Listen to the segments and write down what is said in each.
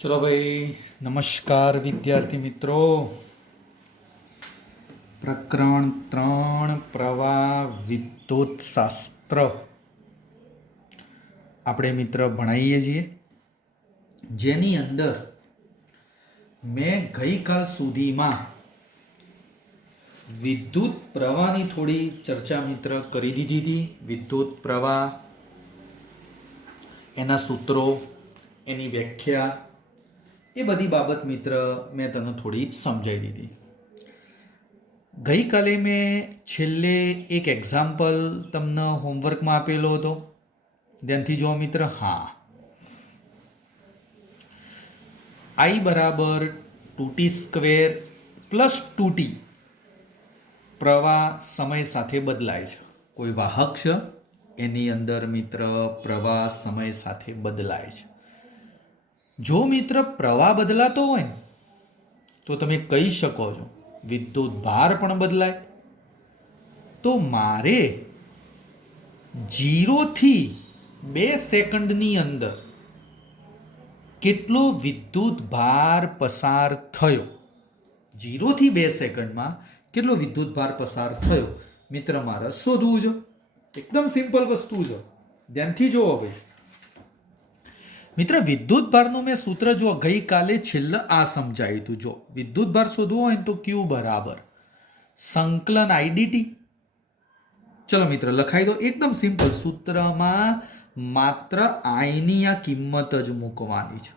ચલો ભાઈ, નમસ્કાર વિદ્યાર્થી મિત્રો. પ્રકરણ 3 પ્રવાહ વિદ્યુતશાસ્ત્ર આપણે મિત્ર ભણાવીએ છીએ, જેની અંદર મેં ગઈકાલ સુધીમાં વિદ્યુત પ્રવાહની થોડી ચર્ચા મિત્ર કરી દીધી હતી. વિદ્યુત પ્રવાહ, એના સૂત્રો, એની વ્યાખ્યા, એ બધી બાબત મિત્ર મેં તને થોડી સમજાવી દીધી. ગઈકાલે મેં છેલ્લે એક એક્ઝામ્પલ તમને હોમવર્કમાં આપેલો હતો, ધ્યાનથી જો મિત્ર. હા, I બરાબર 2t² પ્લસ 2t પ્રવાહ સમય સાથે બદલાય છે. કોઈ વાહક છે, એની અંદર મિત્ર પ્રવાહ સમય સાથે બદલાય છે. જો મિત્ર પ્રવાહ બદલાતો હોય ને, તો તમે કહી શકો છો વિદ્યુત ભાર પણ બદલાય. તો મારે 0 થી 2 સેકન્ડની અંદર કેટલો વિદ્યુત ભાર પસાર થયો, 0 થી 2 સેકન્ડમાં કેટલો વિદ્યુત ભાર પસાર થયો મિત્ર મારે શોધવું છે. એકદમ સિમ્પલ વસ્તુ છે, ધ્યાનથી જોવો ભાઈ. મિત્ર વિદ્યુત ભારનું મેં સૂત્ર જો ગઈકાલે છેલ્લે આ સમજાવ્યું હતું. જો વિદ્યુત ભાર શોધવો હોય તો Q બરાબર સંકલન IDT. ચલો મિત્ર લખાઈ દો. એકદમ સિમ્પલ સૂત્રમાં માત્ર I ની આ કિંમત જ મૂકવાની છે.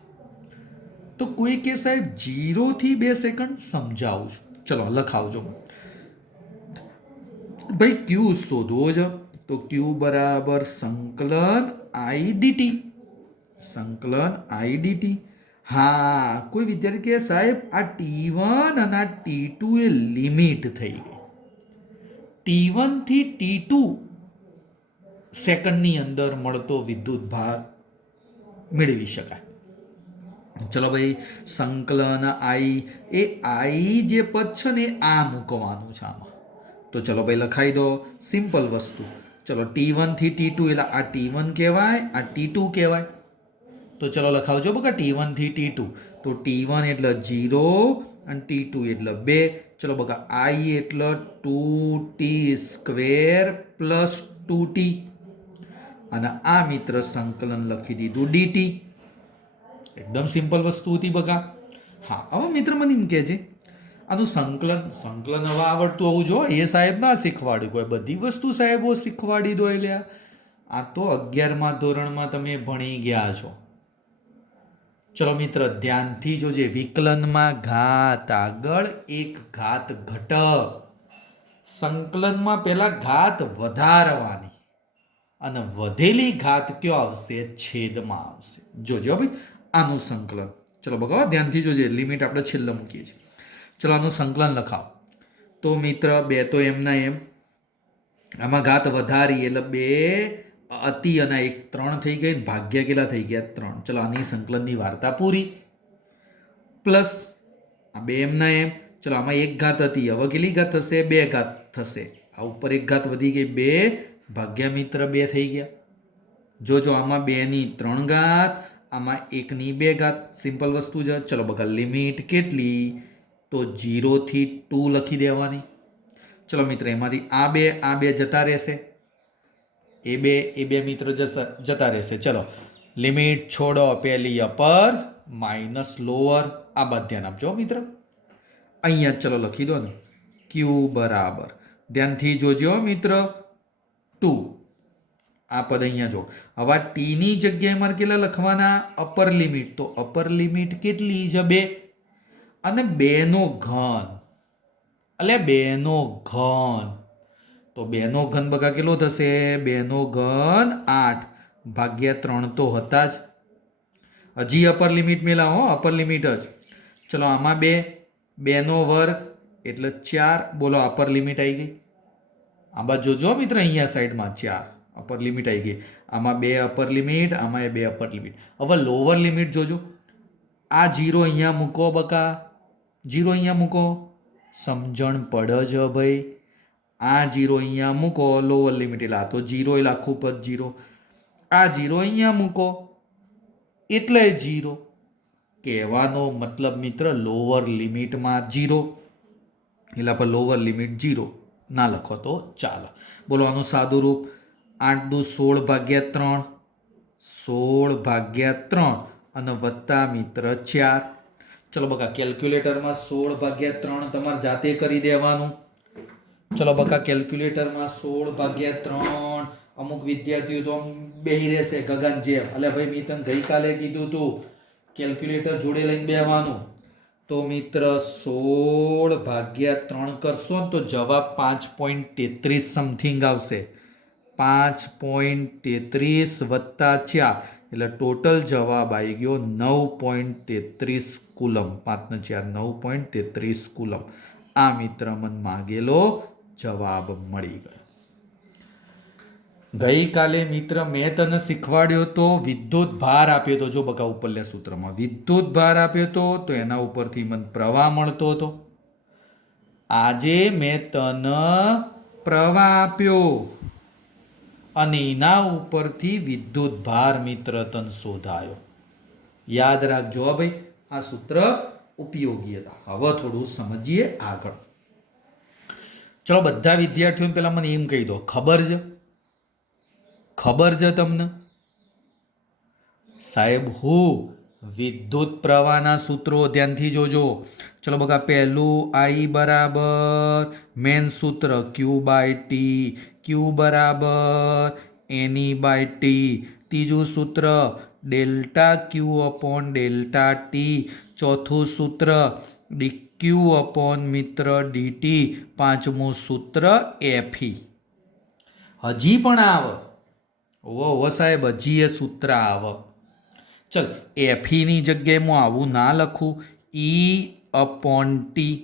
તો કોઈ કે સાહેબ 0 થી 2 સેકન્ડ સમજાવું છું. ચલો લખાવજો ભાઈ. Q શોધવો છે તો Q બરાબર સંકલન IDT. સંકલન IDT. હા, કોઈ વિદ્યાર્થી કે સાહેબ આ T1 અને આ T2 એ લિમિટ થઈ ગઈ. T1 થી T2 સેકન્ડની અંદર મળતો વિદ્યુત ભાર મેળવી શકાય. ચલો ભાઈ, સંકલન I, એ I જે પદ છે ને આ મૂકવાનું છે આમાં. તો ચલો ભાઈ લખાઈ દો. સિમ્પલ વસ્તુ. ચલો T1 થી T2 એટલે આ T1 કહેવાય, આ T2 કહેવાય. તો ચલો લખાવજો બકા T1 થી T2. તો T1 એટલે 0 અને T2 એટલે 2. ચલો બકા I એટલે 2t² પ્લસ 2t અને આ મિત્ર સંકલન લખી દીધું dt. એકદમ સિમ્પલ વસ્તુ હતી બકા. હા, હવે મિત્ર મને એમ કહે છે આનું સંકલન હવે આવડતું હોવું જો. એ સાહેબ ના શીખવાડ્યું, કોઈ બધી વસ્તુ સાહેબો શીખવાડી દો. એટલે આ તો 11મા ધોરણમાં તમે ભણી ગયા છો. ચલો મિત્ર ધ્યાનથી જોજે. વિકલનમાં ઘાત આગળ એક ઘાત ઘટક, સંકલનમાં પહેલા ઘાત વધારવાની અને વધેલી ઘાત કયો આવશે? છેદમાં આવશે. જોજો ભાઈ આનું સંકલન. ચલો બગાવો ધ્યાનથી જોજે. લિમિટ આપણે છેલ્લે મૂકીએ છીએ. ચલો આનું સંકલન લખાવો. તો મિત્ર 2 તો એમના એમ, આમાં ઘાત વધારી એટલે 2 અતિ અને 1 3 થઈ ગઈ. ભાગ્યા કેટલા થઈ ગયા? 3. ચલો આની સંકલનની વાર્તા પૂરી. પ્લસ આ 2 એમના એમ. ચલો આમાં 1 ઘાત હતી, હવે કેટલી ઘાત થશે? 2 ઘાત થશે. આ ઉપર 1 ઘાત વધી ગઈ, 2 ભાગ્યા મિત્ર 2 થઈ ગયા. જોજો આમાં 2 ની 3 ઘાત, આમાં 1 ની 2 ઘાત. સિમ્પલ વસ્તુ છે. ચલો બકા લિમિટ કેટલી? તો 0 થી 2 લખી દેવાની. ચલો મિત્ર એમાંથી આ બે જતા રહેશે. એ બે મિત્ર જતા રહેશે. ચલો લિમિટ છોડો. પહેલી અપર માઇનસ લોઅર. આ બાદ ધ્યાન આપજો મિત્ર. અહીંયા ચલો લખી દો ને Q બરાબર, ધ્યાનથી જોજો મિત્ર, 2. આ પદ અહીંયા જો. હવે ટી ની જગ્યાએ મારે કેટલા લખવાના? Upper limit. તો અપર લિમિટ કેટલી છે? 2 અને 2 નો ઘન. એટલે 2 નો ઘન. તો 2 નો ઘન બગા કેટલો થશે? 2 નો ઘન 8 ભાગ્યા 3 તો હતા જ. હજી અપર લિમિટ મેલા હો, અપર લિમિટ જ. ચલો આમાં 2 નો વર્ગ એટલે 4. બોલો અપર લિમિટ આવી ગઈ. આ બાજુ જોજો મિત્ર, અહીંયા સાઈડમાં 4 અપર લિમિટ આવી ગઈ. આમાં 2 અપર લિમિટ, આમાં 2 અપર લિમિટ. હવે લોઅર લિમિટ જોજો. આ 0 અહીંયા મૂકો બકા, 0 અહીંયા મૂકો. સમજણ પડે છે ભાઈ? આ 0 અહીંયા મૂકો, લોઅર લિમિટ એટલે આ તો 0 એટલે આખું પદ 0. આ 0 અહીંયા મૂકો એટલે 0. કહેવાનો મતલબ મિત્ર લોઅર લિમિટમાં 0, એટલે આપણે લોઅર લિમિટ 0 ના લખો તો ચાલે. બોલો આનું સાદું રૂપ 8 દુ 16 ભાગ્યા 3, 16 ભાગ્યા 3 અને વત્તા મિત્ર 4. ચલો બકા કેલ્ક્યુલેટરમાં 16 ભાગ્યા 3 તમારે જાતે કરી દેવાનું. ચલો બકા કેલ્ક્યુલેટરમાં 16 ભાગ્યા 3. અમુક વિદ્યાર્થીઓ તો બેહી રહેશે ગગન જેમ. અલે ભાઈ મેં તને ગઈકાલે કીધું તું કેલ્ક્યુલેટર જોડે લઈને બેહવાનું. તો મિત્ર 16 ભાગ્યા 3 કરશો ને તો જવાબ 5.33 સમથિંગ આવશે. 5.33 વત્તા 4 એટલે ટોટલ જવાબ આવી ગયો 9.33 કુલમ. 5 ને 4 9.33 કુલમ. આ મિત્ર મને માગેલો જવાબ મળી ગયો. ગઈકાલે મિત્ર મેં તને શીખવાડ્યો તો વિદ્યુત ભાર આપ્યો તો. જો બકા ઉપરના સૂત્રમાં વિદ્યુત ભાર આપ્યો તો એના ઉપરથી મને પ્રવાહ મળતો હતો. આજે મેં તને પ્રવાહ આપ્યો અને એના ઉપરથી વિદ્યુત ભાર મિત્ર તને શોધાયો. યાદ રાખજો ભાઈ, આ સૂત્ર ઉપયોગી હતા. હવે થોડું સમજીએ આગળ. ચલો બધા વિદ્યાર્થીઓને પેલા મને એમ કહી દો, ખબર છે તમને? સાહેબ હું વિદ્યુત પ્રવાહના સૂત્રો ધ્યાનથી જોજો. ચલો બકા પહેલું I બરાબર મેન સૂત્ર Q બાય ટી, Q બરાબર NE/T. ત્રીજું સૂત્ર delta Q upon delta T. ચોથું સૂત્ર dQ અપોન મિત્ર dt. પાંચમું સૂત્ર Fe. હજી પણ આવે? ઓ સાહેબ હજી એ સૂત્ર આવે. ચલ Fe ની જગ્યાએ હું આવું ના લખું, E અપોન ટી.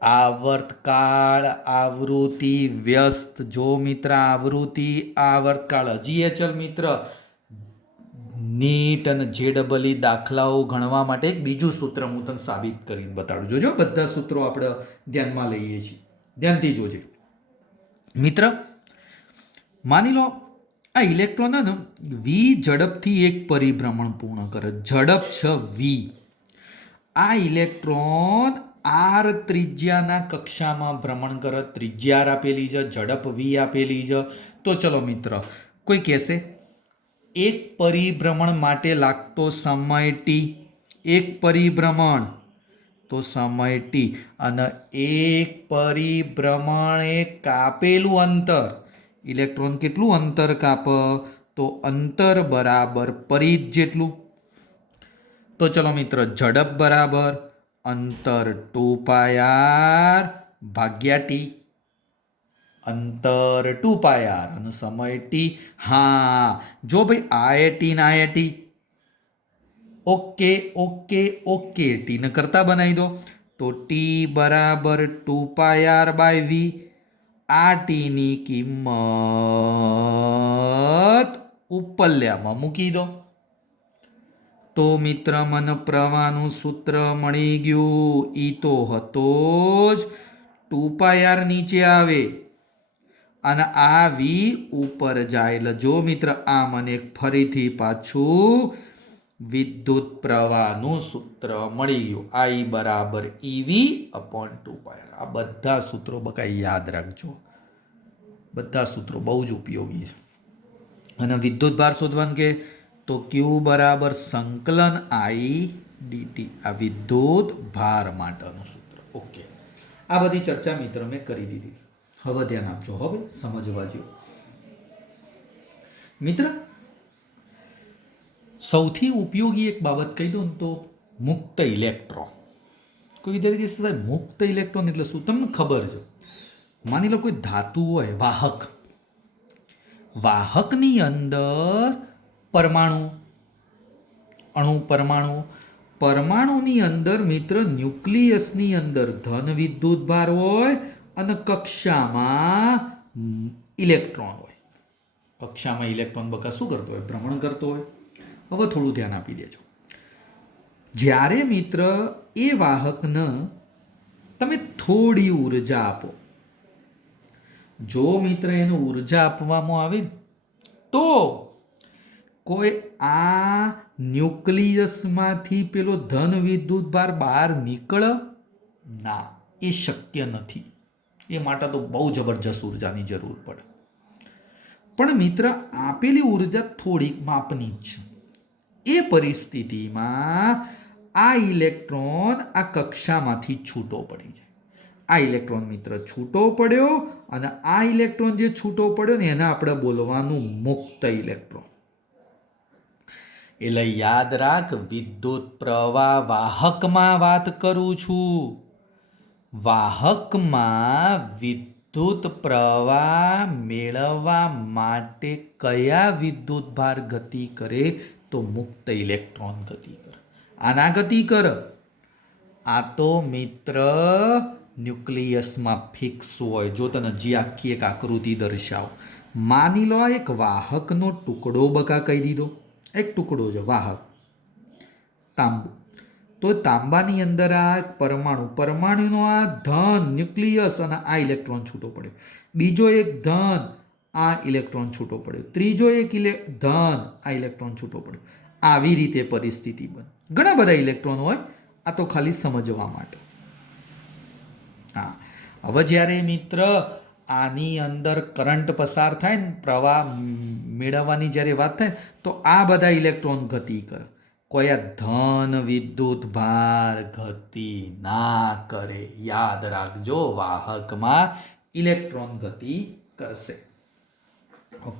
આવર્તકાળ, આવૃત્તિ, વ્યસ્ત. જો મિત્ર આવૃત્તિ, આવર્તકાળ. હજી એ ચલ મિત્ર નીટ અને JEE દાખલાઓ ગણવા માટે એક બીજું સૂત્ર હું તને સાબિત કરીને બતાડું. જોજો બધા સૂત્રો આપણે ધ્યાનમાં લઈએ છીએ. ધ્યાનથી જોજે મિત્ર. માની લો આ ઇલેક્ટ્રોન ને વી ઝડપથી એક પરિભ્રમણ પૂર્ણ કરે. ઝડપ છે વી. આ ઇલેક્ટ્રોન આર ત્રિજ્યાના કક્ષામાં ભ્રમણ કરે. ત્રિજ્યા આપેલી છે, ઝડપ વી આપેલી છે. તો ચલો મિત્ર, કોઈ કહેશે એક પરિભ્રમણ માટે લાગતો સમય ટી. એક પરિભ્રમણ તો સમય ટી. અને એક પરિભ્રમણ એ કાપેલું અંતર. ઇલેક્ટ્રોન કેટલું અંતર કાપે? તો અંતર બરાબર પરિઘ જેટલું. તો ચલો મિત્ર, ઝડપ બરાબર અંતર 2πr ભાગ્યા ટી. અંતર 2πr અને સમય ટી. હા જો ભાઈ આ એ ટી ના એ T. Okay okay okay, T ને કરતા બનાવી દો. તો ટી બરાબર 2πr બાય વી. આ ટીની કિંમત ઉપરલ્યામાં મૂકી દો. તો મિત્ર મને પ્રવાહનું સૂત્ર મળી ગયું. ઈ તો હતો જ 2πr નીચે આવે અને આ વી ઉપર જાય. એટલે જો મિત્ર આ મને ફરીથી પાછું વિદ્યુત પ્રવાહનું સૂત્ર મળી ગયું. I બરાબર EV અપોન 2πr. આ બધા સૂત્રો બકા યાદ રાખજો. બધા સૂત્રો બહુ જ ઉપયોગી છે. અને વિદ્યુત ભાર શોધવાનું કે તો Q બરાબર સંકલન I dt. આ વિદ્યુત ભાર માટેનું સૂત્ર. ઓકે, આ બધી ચર્ચા મિત્ર મેં કરી દીધી. હવે ધ્યાન આપજો, હવે સમજવા જેવું. મિત્ર સૌથી ઉપયોગી એક બાબત કહી દો ને તો મુક્ત ઇલેક્ટ્રોન. કોઈ વિદ્યાર્થી સાહેબ મુક્ત ઇલેક્ટ્રોન એટલે શું? તમને ખબર છે, માની લો કોઈ ધાતુ હોય, વાહક. વાહકની અંદર પરમાણુ, અણુ, પરમાણુની અંદર મિત્ર ન્યુક્લિયસની અંદર ધન વિદ્યુત ભાર હોય અને કક્ષામાં ઇલેક્ટ્રોન હોય. કક્ષામાં ઇલેક્ટ્રોન બકા શું કરતો હોય? ભ્રમણ કરતો હોય. હવે થોડું ધ્યાન આપી દેજો. જ્યારે મિત્ર એ વાહકને તમે થોડી ઉર્જા આપો, જો મિત્ર એને ઉર્જા આપવામાં આવે તો કોઈ આ ન્યુક્લિયસમાંથી પેલો ધન વિદ્યુત ભાર બહાર નીકળે? ના, એ શક્ય નથી. એ માટે તો બહુ જબરજસ્ત ઉર્જાની જરૂર પડે. પણ મિત્ર, આપેલી ઉર્જા થોડીક માપની જ છે. એ પરિસ્થિતિમાં આ ઇલેક્ટ્રોન આ કક્ષામાંથી છૂટો પડી જાય. આ ઇલેક્ટ્રોન મિત્ર છૂટો પડ્યો, અને આ ઇલેક્ટ્રોન જે છૂટો પડ્યો ને એને આપણે બોલવાનું મુક્ત ઇલેક્ટ્રોન. એટલે યાદ રાખ, વિદ્યુત પ્રવાહ વાહકમાં વાત કરું છું. વાહકમાં વિદ્યુત પ્રવાહ મેળવવા માટે કયા વિદ્યુત ભાર ગતિ કરે? તો મુક્ત ઇલેક્ટ્રોન ગતિ કરે. આના ગતિ કર. આ તો મિત્ર ન્યુક્લિયસમાં ફિક્સ હોય. જો તને જે આખી એક આકૃતિ દર્શાવ, માની લો એક વાહકનો ટુકડો બકા કહી દીધો. એક ટુકડો છે વાહક, તાંબુ. તો તાંબાની અંદર આ પરમાણુનો આ ધન ન્યુક્લિયસ અને આ ઇલેક્ટ્રોન છૂટો પડ્યો. બીજો એક ધન, આ ઇલેક્ટ્રોન છૂટો પડ્યો. ત્રીજો એક ધન, આ ઇલેક્ટ્રોન છૂટો પડ્યો. આવી રીતે પરિસ્થિતિ બને. ઘણા બધા ઇલેક્ટ્રોન હોય, આ તો ખાલી સમજવા માટે. હા, હવે જ્યારે મિત્ર આની અંદર કરંટ પસાર થાય ને, પ્રવાહ મેળવવાની જ્યારે વાત થાય, તો આ બધા ઇલેક્ટ્રોન ગતિ કરે. કોઈ આ ધન વિદ્યુત ભાર ગતિ ના કરે. યાદ રાખજો, વાહકમાં ઇલેક્ટ્રોન ગતિ કરશે.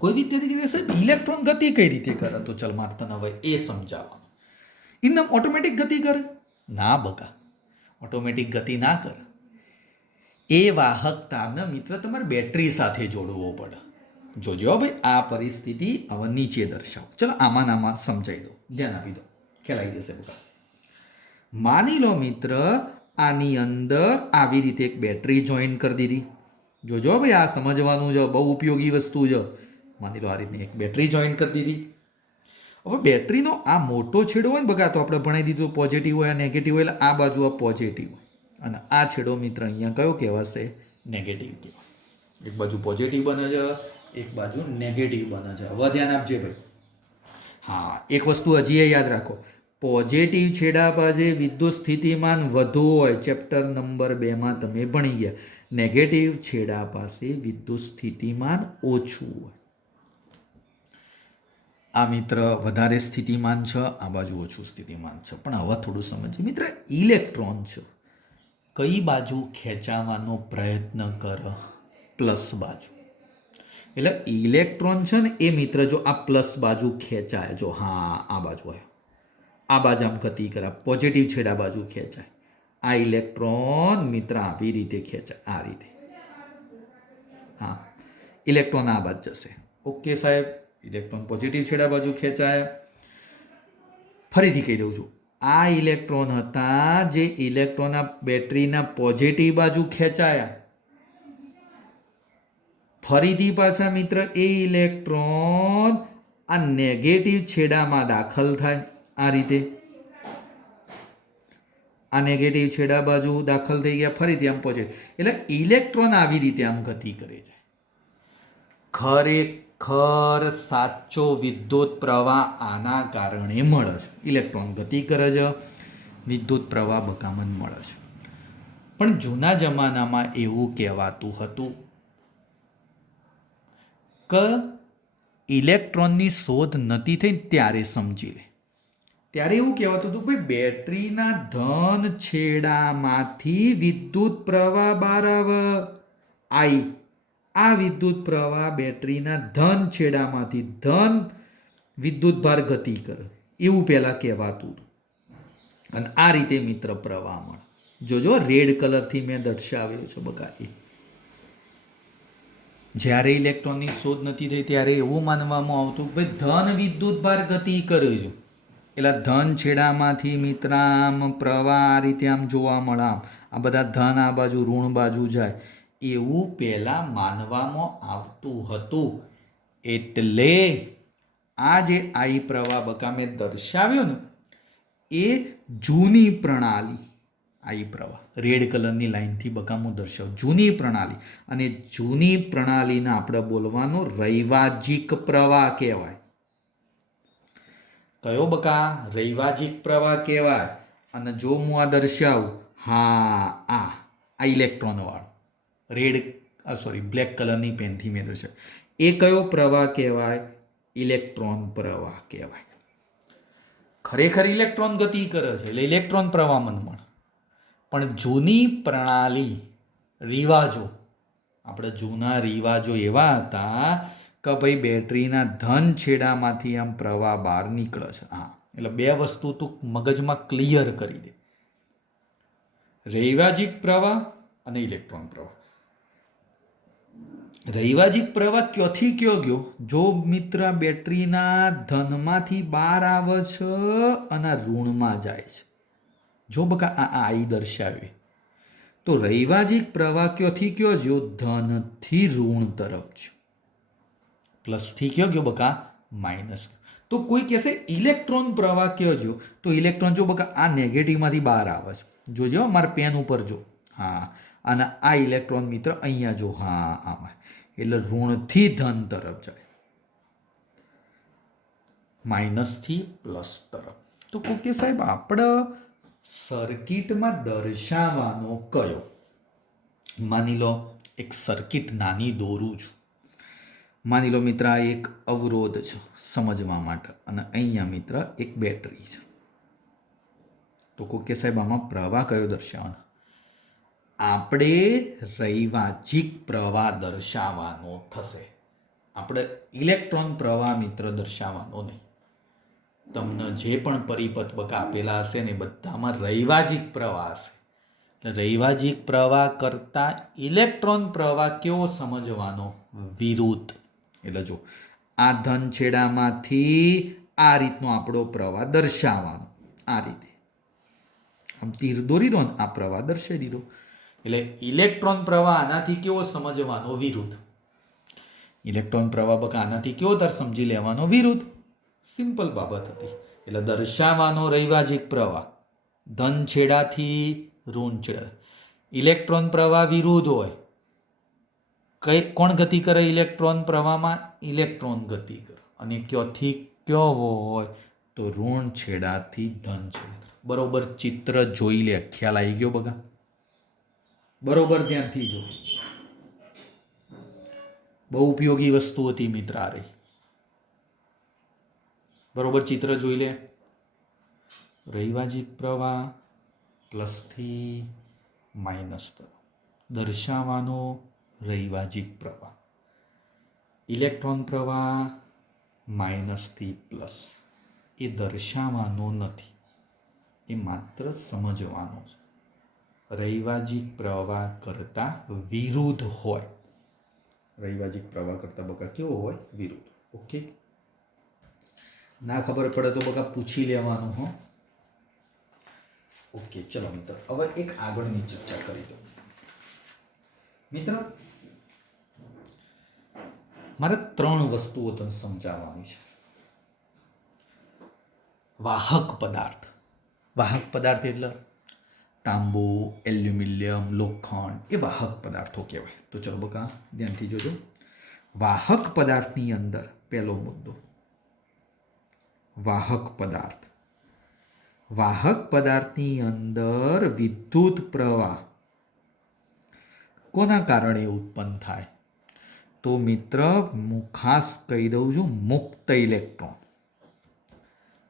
કોઈ વિદ્યાર્થી કહેશે ઇલેક્ટ્રોન ગતિ કઈ રીતે કરે? તો ચલ મારે તને હવે એ સમજાવવાનું. એકદમ ઓટોમેટિક ગતિ કરે? ના બકા, ઓટોમેટિક ગતિ ના કરે. એ વાહક તારને મિત્ર તમારે બેટરી સાથે જોડવો પડે. જોજો ભાઈ, આ પરિસ્થિતિ હવે નીચે દર્શાવો. ચલો આમાં સમજાવી દો, ધ્યાન આપી દો, ખ્યાલ આવી જશે બકા. માની લો મિત્ર, આની અંદર આવી રીતે એક બેટરી જોઈન કરી દીધી. જોજો ભાઈ, આ સમજવાનું છે, બહુ ઉપયોગી વસ્તુ છે. માની લો આ રીતની એક બેટરી જોઈન કરી દીધી. હવે બેટરીનો આ મોટો છેડો હોય ને બગા, તો આપણે ભણાવી દીધું પોઝિટિવ હોય, નેગેટિવ હોય. એટલે આ બાજુ આ પોઝિટિવ હોય, અને આ છેડો મિત્ર અહીંયા કયો કહેવાશે? નેગેટિવ કહેવાય. એક બાજુ પોઝિટિવ બને છે, એક બાજુ નેગેટિવ બને છે. હવે ધ્યાન આપજે ભાઈ. હા, એક વસ્તુ હજી યાદ રાખો, પોઝિટિવ છેડા પાસે વિદ્યુત સ્થિતિમાન વધુ હોય. ચેપ્ટર નંબર 2માં તમે ભણી ગયા. નેગેટિવ છેડા પાસે વિદ્યુત સ્થિતિમાન ઓછું હોય. આ મિત્ર વધારે સ્થિતિમાન છે, આ બાજુ ઓછું સ્થિતિમાન છે. પણ હવે થોડું સમજીએ મિત્ર, ઇલેક્ટ્રોન છે કઈ બાજુ ખેંચાવાનો પ્રયત્ન કરે? પ્લસ બાજુ. એટલે ઇલેક્ટ્રોન છે ને એ મિત્ર જો આ પ્લસ બાજુ ખેંચાય, જો હા આ બાજુ આવ્યો, આ બાજુ આમ ગતિ કરે, પોઝિટિવ છેડા બાજુ ખેંચાય. આ ઇલેક્ટ્રોન મિત્ર આવી રીતે ખેંચાય, આ રીતે. હા, ઇલેક્ટ્રોન આ બાજુ જશે. ઓકે સાહેબ, ઇલેક્ટ્રોન પોઝિટિવ છેડા બાજુ ખેંચાય. ફરીથી કહી દઉં છું, આ ઇલેક્ટ્રોન હતા જે ઇલેક્ટ્રોન બેટરીના પોઝિટિવ બાજુ ખેંચાયા. ફરીથી પાછા મિત્ર એ ઇલેક્ટ્રોન આ નેગેટિવ છેડામાં દાખલ થાય. આ રીતે આ નેગેટિવ છેડા બાજુ દાખલ થઈ ગયા, ફરીથી આમ પોઝિટિવ. એટલે ઇલેક્ટ્રોન આવી રીતે આમ ગતિ કરે છે. ખરેખર સાચો વિદ્યુત પ્રવાહ આના કારણે મળે છે. ઇલેક્ટ્રોન ગતિ કરે છે, વિદ્યુત પ્રવાહ બકામન મળે છે. પણ જૂના જમાનામાં એવું કહેવાતું હતું કે ઇલેક્ટ્રોનની શોધ નથી થઈ ત્યારે સમજી લે. ત્યારે એવું કહેવાતું હતું ભાઈ, બેટરીના ધન છેડામાંથી વિદ્યુત પ્રવાહ બહાર આવે. આ વિદ્યુત પ્રવાહ બેટરીના ધન છેડામાંથી ધન વિદ્યુત ભાર ગતિ કરે, એવું પહેલાં કહેવાતું હતું. અને આ રીતે મિત્ર પ્રવાહ મળે. જોજો રેડ કલરથી મેં દર્શાવ્યો છે બકા. એ જ્યારે ઇલેક્ટ્રોનની શોધ નથી થઈ ત્યારે એવું માનવામાં આવતું કે ભાઈ ધન વિદ્યુત ભાર ગતિ કરે છે. એટલે ધન છેડામાંથી મિત્ર આમ પ્રવાહ આ રીતે આમ જોવા મળે. આ બધા ધન આ બાજુ ઋણ બાજુ જાય, એવું પહેલાં માનવામાં આવતું હતું. એટલે આ જે આઈ પ્રવાહ બકા મેં દર્શાવ્યો ને, એ જૂની પ્રણાલી. આઈ પ્રવાહ રેડ કલરની લાઈનથી બકામું દર્શાવ, જૂની પ્રણાલી. અને જૂની પ્રણાલીને આપણે બોલવાનું રૈવાજિક પ્રવાહ કહેવાય. કયો બકા? રૈવાજિક પ્રવાહ કહેવાય. અને જો હું આ દર્શાવું, હા આ ઇલેક્ટ્રોન વાળો રેડ સોરી બ્લેક કલરની પેનથી મેં દર્શાવ્યું, એ કયો પ્રવાહ કહેવાય? ઇલેક્ટ્રોન પ્રવાહ કહેવાય. ખરેખર ઇલેક્ટ્રોન ગતિ કરે છે એટલે ઇલેક્ટ્રોન પ્રવાહ મને મળે. પણ જૂની પ્રણાલી રિવાજો, આપણે જૂના રિવાજો એવા હતા કે ભાઈ બેટરીના ધન છેડામાંથી આમ પ્રવાહ બહાર નીકળે છે. હા, એટલે બે વસ્તુ તું મગજમાં ક્લિયર કરી દે, રૈવાજિક પ્રવાહ અને ઇલેક્ટ્રોન પ્રવાહ. રૈવાજિક પ્રવાહ ક્યોથી કયો ગયો? જો મિત્ર બેટરીના ધનમાંથી બહાર આવે છે અને ઋણમાં જાય છે. જો બકા આ આઈ દર્શાવે તો રૈવાજિક પ્રવાહ ક્યોથી કયો ગયો? ધનથી ઋણ તરફ છે. પ્લસથી કયો ગયો બકા? માઇનસ. તો કોઈ કહેશે ઇલેક્ટ્રોન પ્રવાહ કયો ગયો? તો ઇલેક્ટ્રોન જો બકા આ નેગેટિવમાંથી બહાર આવે છે. જોજો મારા પેન ઉપર જો. હા, અને આ ઇલેક્ટ્રોન મિત્ર અહીંયા જો. હા, આમાં એટલે ઋણથી ધન તરફ જાય, માઇનસથી પ્લસ તરફ. તો કોઈ કે સાહેબ આપણે સર્કિટમાં દર્શાવવાનો કયો? માની લો એક સર્કિટ નાની દોરું છું. માની લો મિત્ર આ એક અવરોધ છે સમજવા માટે, અને અહીંયા મિત્ર એક બેટરી છે. તો કોઈ કે સાહેબ આમાં પ્રવાહ કયો દર્શાવવાનો? આપણે રૈવાજિક પ્રવાહ દર્શાવવાનો થશે. આપણે ઇલેક્ટ્રોન પ્રવાહ મિત્ર દર્શાવવાનો નહીં. તમને જે પણ પરિપથ બકા આપેલા હશે ને બધામાં રૈવાજિક પ્રવાહ હશે. એટલે રૈવાજિક પ્રવાહ કરતા ઇલેક્ટ્રોન પ્રવાહ કેવો સમજવાનો? વિરુદ્ધ. એટલે જો આ ધન છેડામાંથી આ રીતનો આપણો પ્રવાહ દર્શાવવાનો. આ રીતે આમ તીર દોરી દો ને, આ પ્રવાહ દર્શાવી દીધો. એટલે ઇલેક્ટ્રોન પ્રવાહ આનાથી કેવો સમજવાનો? વિરુદ્ધ. ઇલેક્ટ્રોન પ્રવાહ બકા આનાથી કેવો તાર સમજી લેવાનો? વિરુદ્ધ. સિમ્પલ બાબત હતી. એટલે દર્શાવવાનો રૈવાજિક પ્રવાહ ધન છેડાથી ઋણ છેડા. ઇલેક્ટ્રોન પ્રવાહ વિરુદ્ધ હોય. કોણ ગતિ કરે ઇલેક્ટ્રોન પ્રવાહમાં? ઇલેક્ટ્રોન ગતિ કરે. અને ક્યોથી કયો હોય? તો ઋણ છેડાથી ધન છેડા. બરોબર ચિત્ર જોઈ લે, ખ્યાલ આવી ગયો બગા? બરોબર ધ્યાનથી જો. બહુ ઉપયોગી વસ્તુ હતી મિત્ર આ રહી. બરોબર ચિત્ર જોઈ લે. રૈવાજિક પ્રવાહ પ્લસથી માઇનસ તરફ દર્શાવવાનો રૈવાજિક પ્રવાહ. ઇલેક્ટ્રોન પ્રવાહ માઇનસથી પ્લસ એ દર્શાવવાનો નથી, એ માત્ર સમજવાનો છે. રૈવાજિક પ્રવાહ કરતા વિરુદ્ધ હોય. રૈવાજિક પ્રવાહ કરતા બકા કેવો હોય? વિરુદ્ધ. ઓકે, ના ખબર પડે તો બકા પૂછી લેવાનું. હો ઓકે, ચલો મિત્ર હવે એક આગળની ચર્ચા કરી દો. મિત્ર મારે 3 વસ્તુઓ તને સમજાવવાની છે. વાહક પદાર્થ. વાહક પદાર્થ એટલે તાંબુ, એલ્યુમિનિયમ, લોખંડ, એ વાહક પદાર્થો કહેવાય. તો ચલો બકા ધ્યાનથી જોજો. વાહક પદાર્થની અંદર પહેલો મુદ્દો વાહક પદાર્થ. વાહક પદાર્થની અંદર વિદ્યુત પ્રવાહ કોના કારણે ઉત્પન્ન થાય? તો મિત્ર હું ખાસ કહી દઉં છું, મુક્ત ઇલેક્ટ્રોન.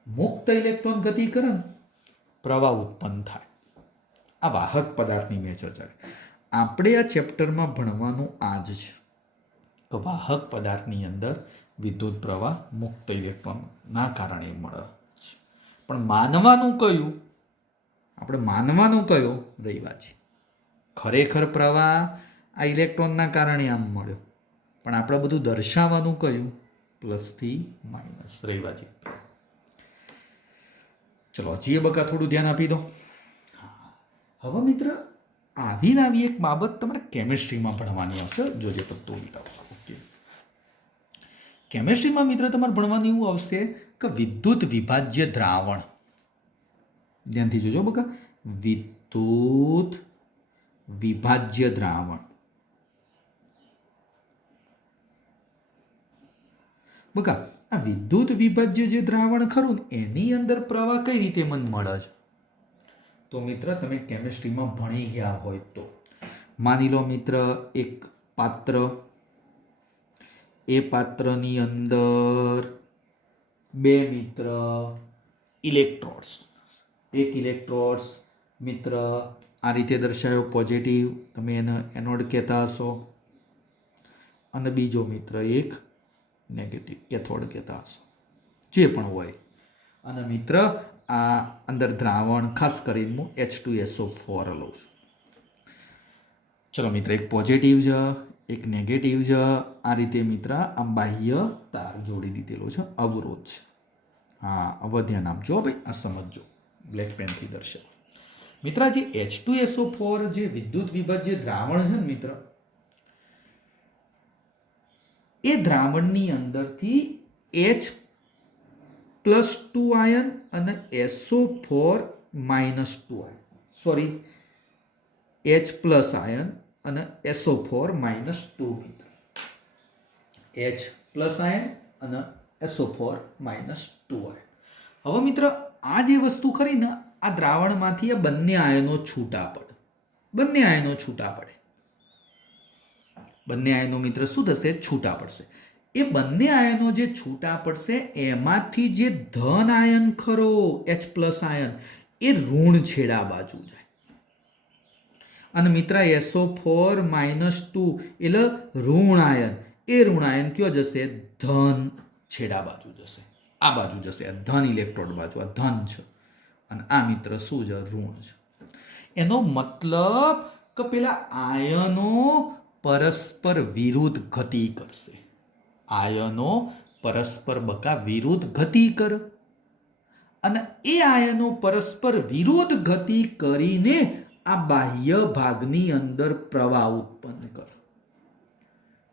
મુક્ત ઇલેક્ટ્રોન ગતિ કરે ને પ્રવાહ ઉત્પન્ન થાય. આ વાહક પદાર્થની મેં ચર્ચા કરી. આપણે આ ચેપ્ટરમાં ભણવાનું આ જ છે કે વાહક પદાર્થની અંદર વિદ્યુત પ્રવાહ મુક્ત ઇલેક્ટ્રોનના કારણે મળે છે. પણ માનવાનું કયું? આપણે માનવાનું કયો? રૈવાજિક. ખરેખર પ્રવાહ આ ઇલેક્ટ્રોનના કારણે આમ મળ્યો, પણ આપણે બધું દર્શાવવાનું કયું? પ્લસથી માઇનસ રૈવાજિક. ચલો હજી એ બકા થોડું ધ્યાન આપી દો. હવે મિત્ર આવી એક બાબત તમારે કેમિસ્ટ્રીમાં ભણવાની હશે. જોજે તો ઓકે. કેમિસ્ટ્રીમાં મિત્ર તમારે ભણવાનું એવું આવશે કે વિદ્યુત વિભાજ્ય દ્રાવણ. ધ્યાનથી જોજો બકા. વિદ્યુત વિભાજ્ય દ્રાવણ. બકા આ વિદ્યુત વિભાજ્ય જે દ્રાવણ ખરું ને એની અંદર પ્રવાહ કઈ રીતે મને મળે છે? તો મિત્ર તમે કેમિસ્ટ્રીમાં ભણી ગયા હોય તો માની લો મિત્ર એક પાત્ર, એ પાત્રની અંદર બે મિત્ર ઇલેક્ટ્રોડ્સ, એક ઇલેક્ટ્રોડ્સ મિત્ર આ રીતે દર્શાવ્યો પોઝિટિવ, તમે એને એનોડ કહેતા હશો, અને બીજો મિત્ર એક નેગેટિવ કેથોડ કહેતા હશો, જે પણ હોય. અને મિત્ર આ અંદર દ્રાવણ ખાસ કરીને હું H2SO4 લઉં છું. ચલો મિત્ર એક પોઝિટિવ છે, એક નેગેટિવ છે, આ રીતે મિત્ર આ બાહ્ય તાર જોડી દીધેલો છે, અવરોધ છે. હા હવે ધ્યાન આપજો ભાઈ, આ સમજજો, બ્લેક પેનથી દર્શાવો. મિત્ર જે H2SO4 જે વિદ્યુત વિભાજ્ય દ્રાવણ છે ને મિત્ર, એ દ્રાવણની અંદરથી H+2 આયન અને SO4 -2 ion, sorry H+ ion અને SO4 -2 મિત્ર, H+ આયન અને SO4 -2 આયન. હવે મિત્ર આ જે વસ્તુ ખરી ને, આ દ્રાવણમાંથી આ બંને આયનો છૂટા પડે, બંને આયનો છૂટા પડે, બંને આયનો મિત્ર શું થશે? છૂટા પડશે. એ બંને આયનો જે છૂટા પડશે એમાંથી જે ધન આયન ખરો H+ આયન, એ ઋણ છેડા બાજુ જાય. અને મિત્ર SO4 -2 એટલે ઋણ આયન, એ ઋણ આયન કયો જશે? ધન છેડા બાજુ જશે, આ બાજુ જશે, આ ધન ઇલેક્ટ્રોડ બાજુ, આ ધન છે, અને આ મિત્ર શું છે? ઋણ છે. એનો મતલબ કે પેલા આયનો પરસ્પર વિરુદ્ધ ગતિ કરશે, આયનો પરસ્પર બકા વિરુદ્ધ ગતિ કરે, અને એ આયનો પરસ્પર વિરુદ્ધ ગતિ કરીને આ બાહ્ય ભાગની અંદર પ્રવાહ ઉત્પન્ન કરે.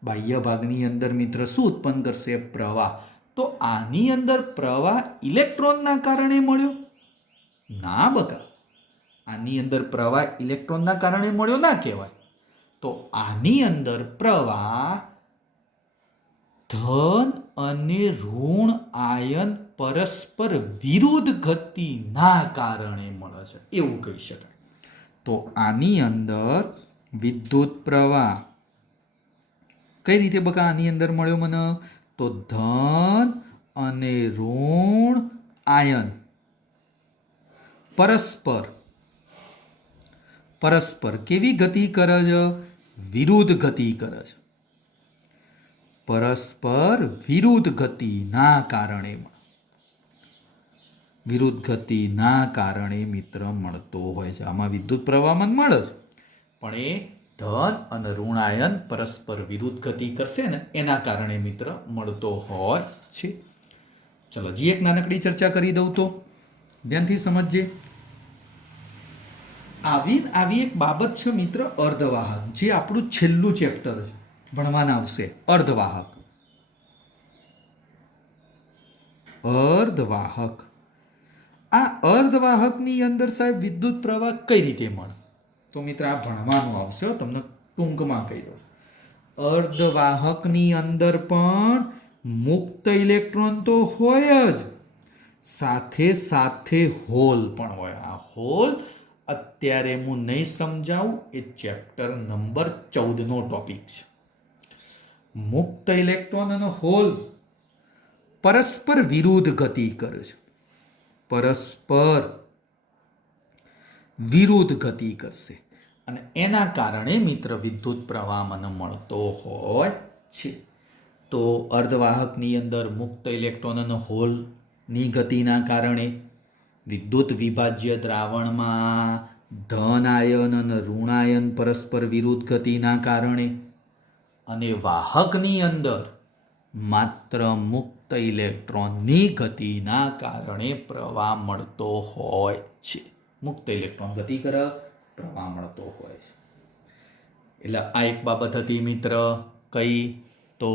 બાહ્ય ભાગની અંદર મિત્ર શું ઉત્પન્ન કરશે? પ્રવાહ. તો આની અંદર પ્રવાહ ઇલેક્ટ્રોનના કારણે મળ્યો? ના બકા, આની અંદર પ્રવાહ ઇલેક્ટ્રોનના કારણે મળ્યો ના કહેવાય. તો આની અંદર પ્રવાહ ધન અને ઋણ આયન પરસ્પર વિરુદ્ધ ગતિના કારણે મળે છે, એવું કહી શકાય. તો આની અંદર વિદ્યુત પ્રવાહ કઈ રીતે બકા આની અંદર મળ્યો મને? તો ધન અને ઋણ આયન પરસ્પર પરસ્પર કેવી ગતિ કરે છે? વિરુદ્ધ ગતિ કરે છે. પરસ્પર વિરુદ્ધ ગતિના કારણે, વિરુદ્ધ ગતિના કારણે મિત્ર મળતો હોય છે. આમાં વિદ્યુત પ્રવાહમાં મળે છે, પણ એ ધન અને ઋણ આયન પરસ્પર વિરુદ્ધ ગતિ કરશે ને એના કારણે મિત્ર મળતો હોય છે. ચલો જી એક નાનકડી ચર્ચા કરી દઉં તો ધ્યાનથી સમજજે. આવી એક બાબત છે મિત્ર અર્ધવાહક, જે આપણું છેલ્લું ચેપ્ટર છે, ભણવાના આવશે અર્ધવાહક. અર્ધવાહક, આ અર્ધવાહકની અંદર સાહેબ વિદ્યુત પ્રવાહ કઈ રીતે મળે? તો મિત્ર આ ભણવાનું આવશે, તમને ટૂંકમાં કહી દઉં. અર્ધવાહકની અંદર પણ મુક્ત ઇલેક્ટ્રોન તો હોય જ, સાથે સાથે હોલ પણ હોય. આ હોલ અત્યારે હું નહીં સમજાવું, એ ચેપ્ટર નંબર 14નો ટોપિક છે. મુક્ત ઇલેક્ટ્રોન અને હોલ પરસ્પર વિરુદ્ધ ગતિ કરે છે, પરસ્પર વિરુદ્ધ ગતિ કરશે, અને એના કારણે મિત્ર વિદ્યુત પ્રવાહ મને મળતો હોય છે. તો અર્ધવાહકની અંદર મુક્ત ઇલેક્ટ્રોન અને હોલની ગતિના કારણે, વિદ્યુત વિભાજ્ય દ્રાવણમાં ધન આયન અને ઋણ આયન પરસ્પર વિરુદ્ધ ગતિના કારણે, અને વાહકની અંદર માત્ર મુક્ત ઇલેક્ટ્રોનની ગતિના કારણે પ્રવાહ મળતો હોય છે. મુક્ત ઇલેક્ટ્રોન ગતિ કરે, પ્રવાહ મળતો હોય છે. એટલે આ એક બાબત હતી મિત્ર, કઈ? તો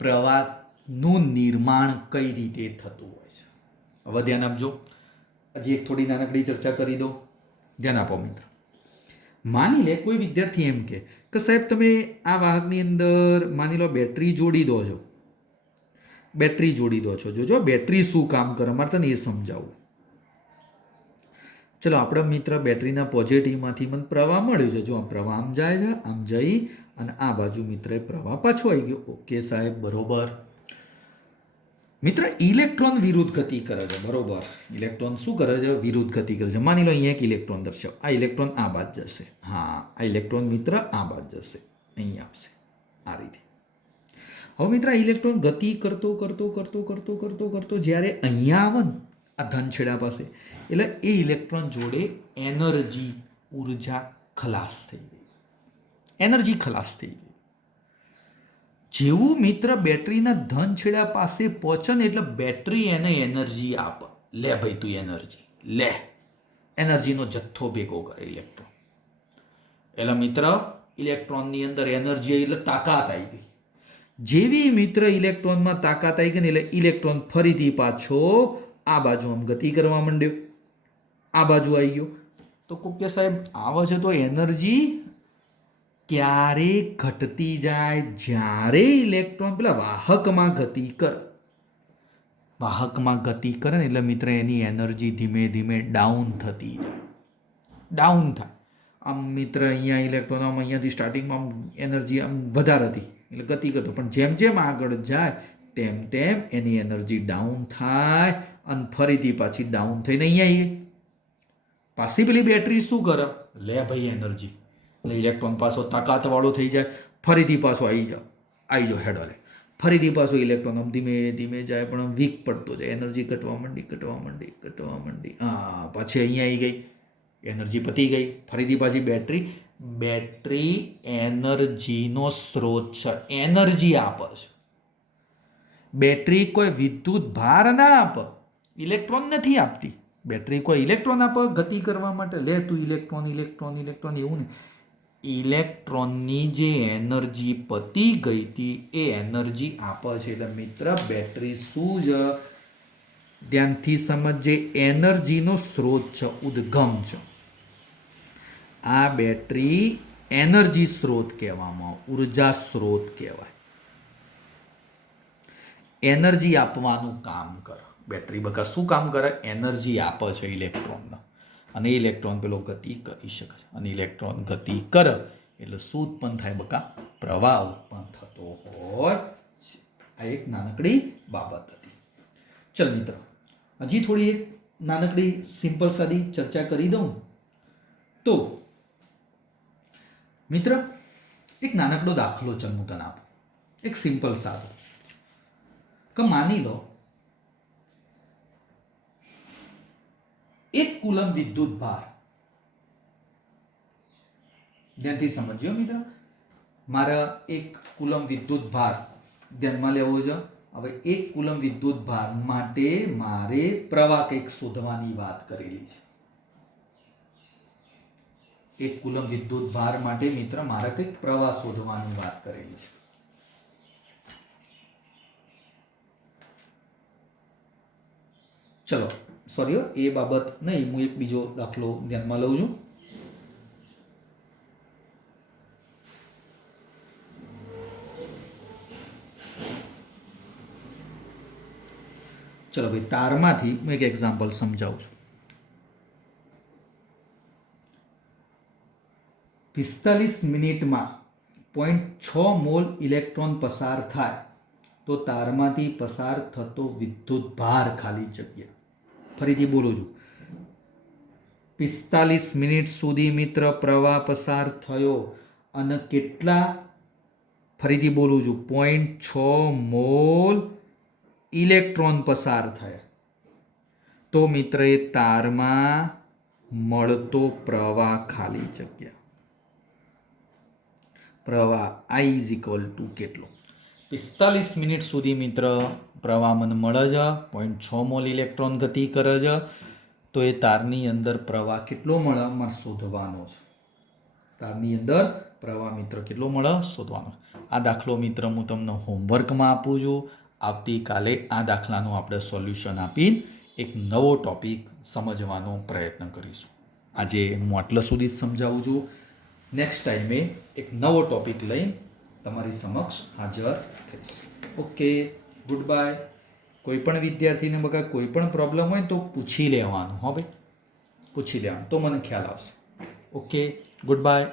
પ્રવાહનું નિર્માણ કઈ રીતે થતું હોય છે. હવે ધ્યાન આપજો, હજી એક થોડી નાનકડી ચર્ચા કરી દો, ધ્યાન આપો મિત્ર. માની લે કોઈ વિદ્યાર્થી એમ કે સાહેબ તમે આ વાહકની અંદર માની લો બેટરી જોડી દો છો, બેટરી જોડી દો છો. જોજો બેટરી શું કામ કરે મારે તને એ સમજાવું. ચલો આપણા મિત્ર બેટરીના પોઝિટિવમાંથી મને પ્રવાહ મળ્યો છે. જો આ પ્રવાહ આમ જાય છે, આમ જઈ અને આ બાજુ મિત્ર પ્રવાહ પાછો આવી ગયો. ઓકે સાહેબ, બરોબર. મિત્ર ઇલેક્ટ્રોન વિરુદ્ધ ગતિ કરે છે. બરોબર, ઇલેક્ટ્રોન શું કરે છે? વિરુદ્ધ ગતિ કરે છે. માની લો અહીંયા એક ઇલેક્ટ્રોન દર્શાવ. આ ઇલેક્ટ્રોન આ બાજ જશે. હા, આ ઇલેક્ટ્રોન મિત્ર આ બાજ જશે, અહીં આવશે આ રીતે. હવે મિત્ર આ ઇલેક્ટ્રોન ગતિ કરતો કરતો કરતો કરતો કરતો કરતો જ્યારે અહીંયા આવે ને આ ધન છેડા પાસે, એટલે એ ઇલેક્ટ્રોન જોડે એનર્જી, ઉર્જા ખલાસ થઈ ગઈ. એનર્જી ખલાસ થઈ ગઈ. જેવું મિત્ર બેટરીના ધન છેડા પાસે પહોંચે ને એટલે બેટરી એને એનર્જી આપે. લે ભાઈ તું એનર્જી લે. એનર્જીનો જથ્થો ભેગો કરે ઇલેક્ટ્રોન. એટલે મિત્ર ઇલેક્ટ્રોનની અંદર એનર્જી એટલે તાકાત આવી ગઈ. જેવી મિત્ર ઇલેક્ટ્રોનમાં તાકાત આવી ગઈ ને એટલે ઇલેક્ટ્રોન ફરીથી પાછો આ બાજુ આમ ગતિ કરવા માંડ્યો. આ બાજુ આવી ગયો. તો કુપ્ય સાહેબ આવે છે તો એનર્જી ક્યારે ઘટતી જાય? જ્યારે ઇલેક્ટ્રોન પેલા વાહકમાં ગતિ કરે. વાહકમાં ગતિ કરે ને એટલે મિત્ર એની એનર્જી ધીમે ધીમે ડાઉન થતી જાય. ડાઉન થાય. આમ મિત્ર અહીંયા ઇલેક્ટ્રોન આમ અહીંયાથી સ્ટાર્ટિંગમાં એનર્જી આમ વધારે હતી એટલે ગતિ કરતો, પણ જેમ જેમ આગળ જાય તેમ તેમ એની એનર્જી ડાઉન થાય અને ફરીથી પાછી ડાઉન થઈને અહીંયા આવીએ. પાછી પેલી બેટરી શું કરે? લે ભાઈ એનર્જી. એટલે ઇલેક્ટ્રોન પાછો તાકાતવાળો થઈ જાય. ફરીથી પાછો આવી જાઓ હેડો લે. ફરીથી પાછો ઇલેક્ટ્રોન આમ ધીમે ધીમે જાય પણ આમ વીક પડતો જાય. એનર્જી ઘટવા માંડી. હા, પાછી અહીંયા આવી ગઈ. એનર્જી પતી ગઈ. ફરીથી પાછી બેટરી એનર્જીનો સ્ત્રોત છે. એનર્જી આપે છે. બેટરી કોઈ વિદ્યુત ભાર ના આપે, ઇલેક્ટ્રોન નથી આપતી. બેટરી કોઈ ઇલેક્ટ્રોન આપે ગતિ કરવા માટે. લે તું ઇલેક્ટ્રોન એવું ને. ઇલેક્ટ્રોનની જે એનર્જી પતી ગઈ હતી એ એનર્જી આપે છે. એટલે મિત્ર બેટરી શું છે? ધ્યાનથી સમજજે. એનર્જીનો સ્ત્રોત છે, ઉદ્ગમ છે. આ બેટરી એનર્જી સ્ત્રોત કહેવામાં, ઉર્જા સ્ત્રોત કહેવાય. એનર્જી આપવાનું કામ કરે બેટરી. બકા શું કામ કરે? એનર્જી આપે છે ઇલેક્ટ્રોનને. અને ઇલેક્ટ્રોન પેલો ગતિ કરી શકે છે. અને ઇલેક્ટ્રોન ગતિ કરે એટલે શું ઉત્પન્ન થાય? બકા પ્રવાહ ઉત્પન્ન થતો હોય. આ એક નાનકડી બાબત હતી. ચલ મિત્ર, હજી થોડી એક નાનકડી સિમ્પલ સાદી ચર્ચા કરી દઉં તો મિત્ર એક નાનકડો દાખલો ચલ હું તને આપું. એક સિમ્પલ સાદો કે માની લો 1 કુલમ વિદ્યુત ભાર. ધ્યાનથી સમજ્યો મિત્ર. મારા 1 કુલમ વિદ્યુત ભાર ધ્યાનમાં લેવો છે. હવે 1 કુલમ વિદ્યુત ભાર માટે મારે પ્રવાહ કંઈક શોધવાની વાત કરેલી છે. 1 કુલમ વિદ્યુત ભાર માટે મિત્ર મારે કંઈક પ્રવાહ શોધવાની વાત કરેલી છે. ચલો સોરી, એ બાબત નહીં, હું એક બીજો દાખલો ધ્યાનમાં લઉં છું. ચલો ભાઈ, તારમાંથી હું એક એક્ઝામ્પલ સમજાવું છું. 45 મિનિટમાં 0.6 મોલ ઇલેક્ટ્રોન પસાર થાય તો તારમાંથી પસાર થતો વિદ્યુત ભાર ખાલી જગ્યા. ફરીથી બોલું છું. 45 મિનિટ સુધી મિત્ર પ્રવાહ પસાર થયો અને કેટલા? ફરીથી બોલું છું, 0.6 મોલ ઇલેક્ટ્રોન પસાર થયા તો મિત્ર એ તારમાં મળતો પ્રવાહ ખાલી જગ્યા. પ્રવાહ I = કેટલો? 45 મિનિટ સુધી મિત્ર પ્રવાહ મને મળે છે, 0.6 મોલ ઇલેક્ટ્રોન ગતિ કરે છે, તો એ તારની અંદર પ્રવાહ કેટલો મળે મારે શોધવાનો છે. તારની અંદર પ્રવાહ મિત્ર કેટલો મળે શોધવાનો. આ દાખલો મિત્ર હું તમને હોમવર્કમાં આપું છું. આવતીકાલે આ દાખલાનું આપણે સોલ્યુશન આપીને એક નવો ટોપિક સમજવાનો પ્રયત્ન કરીશું. આજે હું આટલા સુધી જ સમજાવું છું. નેક્સ્ટ ટાઈમે એક નવો ટોપિક લઈને તમારી સમક્ષ હાજર થઈશ. ઓકે. Good bye. કોઈ પણ વિદ્યાર્થીને બકા કોઈ પણ પ્રોબ્લેમ હોય ને તો પૂછી લેવાનું. હો ભાઈ, પૂછી લેવાનું તો મને ખ્યાલ આવશે. Okay, good bye.